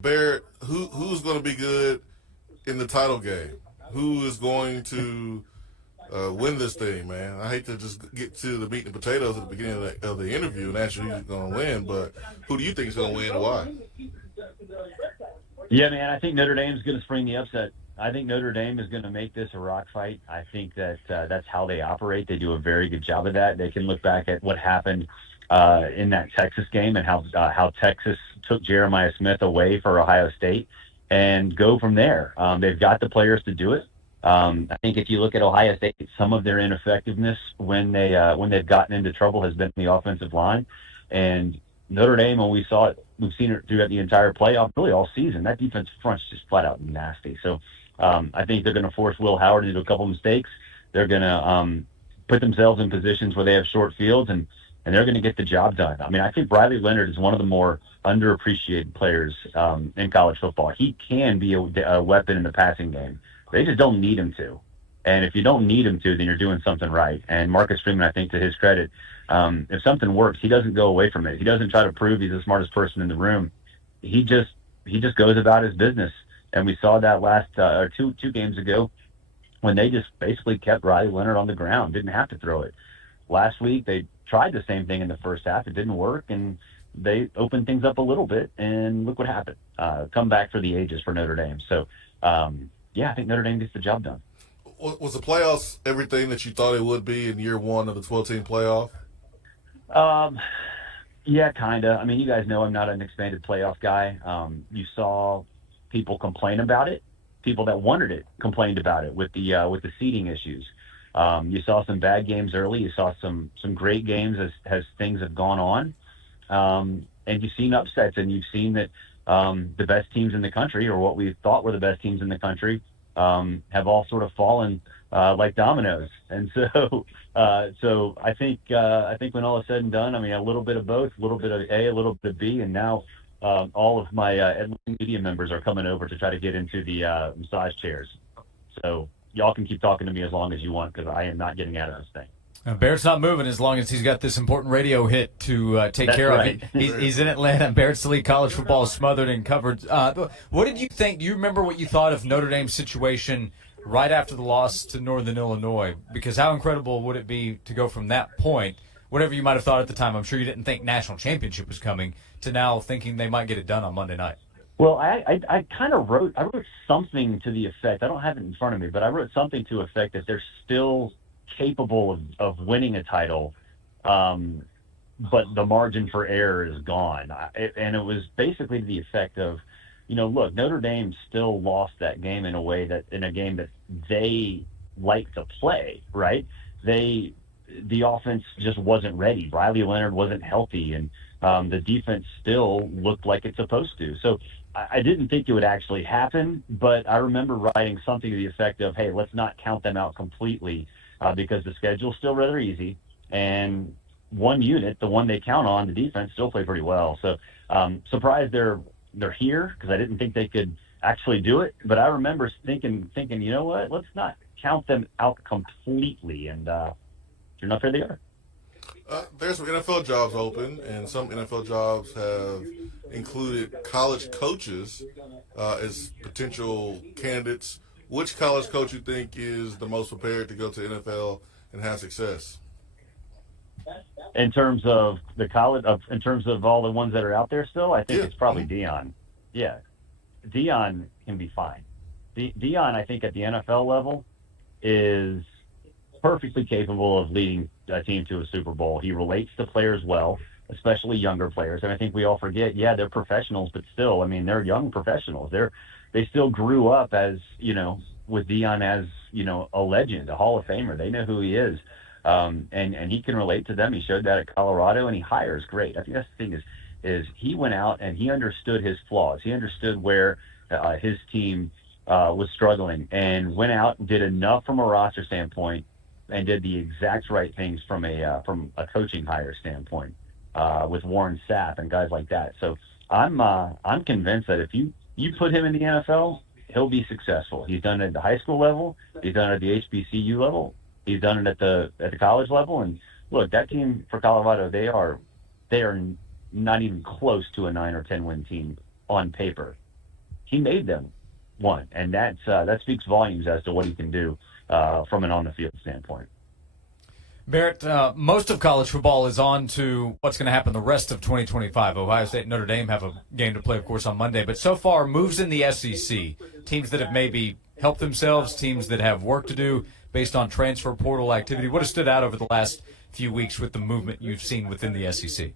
Barrett, who's going to be good in the title game? Who is going to win this thing, man? I hate to just get to the meat and potatoes at the beginning of the interview and ask you who's going to win, but who do you think is going to win and why? Yeah, man, I think Notre Dame is going to spring the upset. I think Notre Dame is going to make this a rock fight. I think that that's how they operate. They do a very good job of that. They can look back at what happened in that Texas game and how Texas took Jeremiah Smith away for Ohio State and go from there. They've got the players to do it. I think if you look at Ohio State, some of their ineffectiveness when they've gotten into trouble has been the offensive line. And Notre Dame, when we saw it, we've seen it throughout the entire playoff, really all season. That defense front's just flat out nasty. So I think they're going to force Will Howard to do a couple of mistakes. They're going to put themselves in positions where they have short fields, and they're going to get the job done. I mean, I think Riley Leonard is one of the more underappreciated players in college football. He can be a weapon in the passing game. They just don't need him to. And if you don't need him to, then you're doing something right. And Marcus Freeman, I think, to his credit, if something works, he doesn't go away from it. He doesn't try to prove he's the smartest person in the room. He just goes about his business. And we saw that last two games ago when they just basically kept Riley Leonard on the ground, didn't have to throw it. Last week, they tried the same thing in the first half. It didn't work, and they opened things up a little bit, and look what happened. Come back for the ages for Notre Dame. So, I think Notre Dame gets the job done. Was the playoffs everything that you thought it would be in year one of the 12-team playoff? Yeah, kind of. I mean, you guys know I'm not an expanded playoff guy. You saw people complain about it. People that wanted it complained about it with the seeding issues. You saw some bad games early. You saw some great games as things have gone on. And you've seen upsets, and you've seen that the best teams in the country, or what we thought were the best teams in the country, have all sort of fallen like dominoes. And so I think when all is said and done, I mean, a little bit of both, a little bit of A, a little bit of B, and now all of my Edmonton media members are coming over to try to get into the massage chairs. So y'all can keep talking to me as long as you want, because I am not getting out of this thing. Barrett's not moving as long as he's got this important radio hit to take care right. of. He's in Atlanta. Barrett Sallee, college football smothered and covered. What did you think? Do you remember what you thought of Notre Dame's situation right after the loss to Northern Illinois? Because how incredible would it be to go from that point, whatever you might have thought at the time, I'm sure you didn't think national championship was coming, to now thinking they might get it done on Monday night? Well, I kind of wrote something to the effect. I don't have it in front of me, but I wrote something to the effect that they're still capable of winning a title, but the margin for error is gone. And it was basically to the effect of, look, Notre Dame still lost that game in a game that they like to play, right? The offense just wasn't ready. Riley Leonard wasn't healthy, and the defense still looked like it's supposed to. So I didn't think it would actually happen, but I remember writing something to the effect of, hey, let's not count them out completely, because the schedule's still rather easy, and one unit, the one they count on, the defense, still played pretty well. So surprised they're here, because I didn't think they could actually do it. But I remember thinking, you know what, let's not count them out completely. And sure enough, here they are. There's some NFL jobs open, and some NFL jobs have included college coaches as potential candidates. Which college coach you think is the most prepared to go to NFL and have success? In terms of the college, in terms of all the ones that are out there still, I think it's probably Deion. Yeah, Deion can be fine. Deion, I think, at the NFL level is perfectly capable of leading a team to a Super Bowl. He relates to players well, especially younger players. And I think we all forget, they're professionals, but still, I mean, they're young professionals. They still grew up as, with Deion as, a legend, a Hall of Famer. They know who he is. And he can relate to them. He showed that at Colorado, and he hires great. I think that's the thing is he went out and he understood his flaws. He understood where his team was struggling, and went out and did enough from a roster standpoint and did the exact right things from a coaching hire standpoint with Warren Sapp and guys like that. So I'm convinced that if you put him in the NFL, he'll be successful. He's done it at the high school level. He's done it at the HBCU level. He's done it at the college level. And look, that team for Colorado, they are not even close to a 9 or 10 win team on paper. he made them one, and that speaks volumes as to what he can do from an on-the-field standpoint. Barrett, most of college football is on to what's going to happen the rest of 2025. Ohio State and Notre Dame have a game to play, of course, on Monday. But so far, moves in the SEC, teams that have maybe helped themselves, teams that have work to do based on transfer portal activity. What has stood out over the last few weeks with the movement you've seen within the SEC?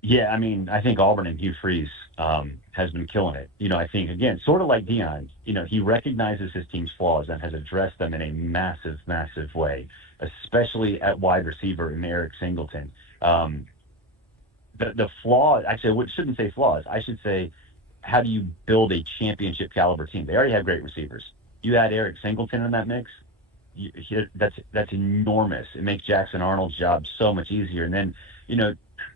Yeah, I mean, I think Auburn and Hugh Freeze has been killing it. I think, again, sort of like Deion, he recognizes his team's flaws and has addressed them in a massive, massive way, especially at wide receiver in Eric Singleton. The flaws, actually, I shouldn't say flaws. I should say, how do you build a championship caliber team? They already have great receivers. You add Eric Singleton in that mix, that's enormous. It makes Jackson Arnold's job so much easier. And then,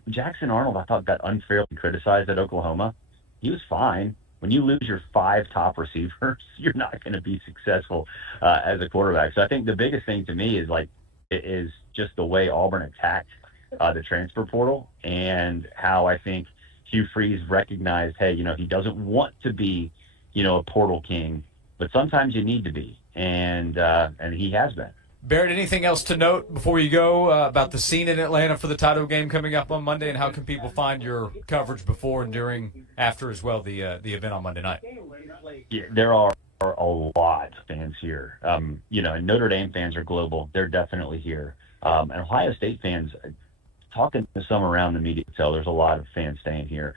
Jackson Arnold, I thought, got unfairly criticized at Oklahoma. He was fine. When you lose your 5 top receivers, you're not going to be successful as a quarterback. So I think the biggest thing to me is just the way Auburn attacked the transfer portal, and how I think Hugh Freeze recognized, hey, he doesn't want to be, a portal king, but sometimes you need to be, and he has been. Barrett, anything else to note before you go about the scene in Atlanta for the title game coming up on Monday, and how can people find your coverage before and during, after as well, the event on Monday night? Yeah, there are a lot of fans here. And Notre Dame fans are global. They're definitely here. And Ohio State fans, talking to some around the media cell, there's a lot of fans staying here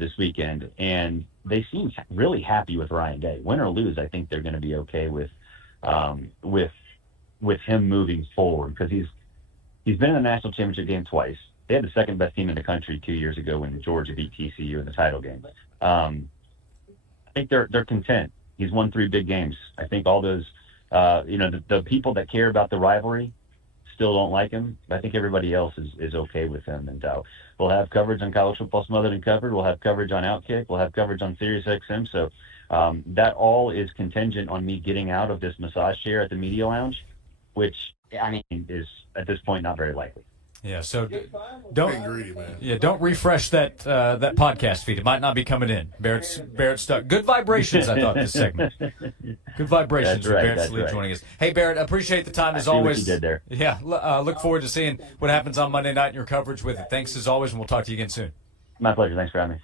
this weekend, and they seem really happy with Ryan Day. Win or lose, I think they're going to be okay with him moving forward, because he's been in the national championship game twice. They had the second best team in the country 2 years ago when Georgia beat TCU in the title game. I think they're content. He's won 3 big games. I think all those, the people that care about the rivalry still don't like him, but I think everybody else is okay with him. And we'll have coverage on College Football Smothered and Covered. We'll have coverage on Outkick. We'll have coverage on SiriusXM. So that all is contingent on me getting out of this massage chair at the media lounge, which, I mean, is at this point not very likely. Yeah, so Getting greedy, man. don't refresh that podcast feed. It might not be coming in. Barrett's stuck. Good vibrations, I thought, this segment. Good vibrations with Barrett Sallee joining us. Hey, Barrett, appreciate the time as always. What you did there. Yeah, look forward to seeing what happens on Monday night in your coverage with it. Thanks as always, and we'll talk to you again soon. My pleasure. Thanks for having me.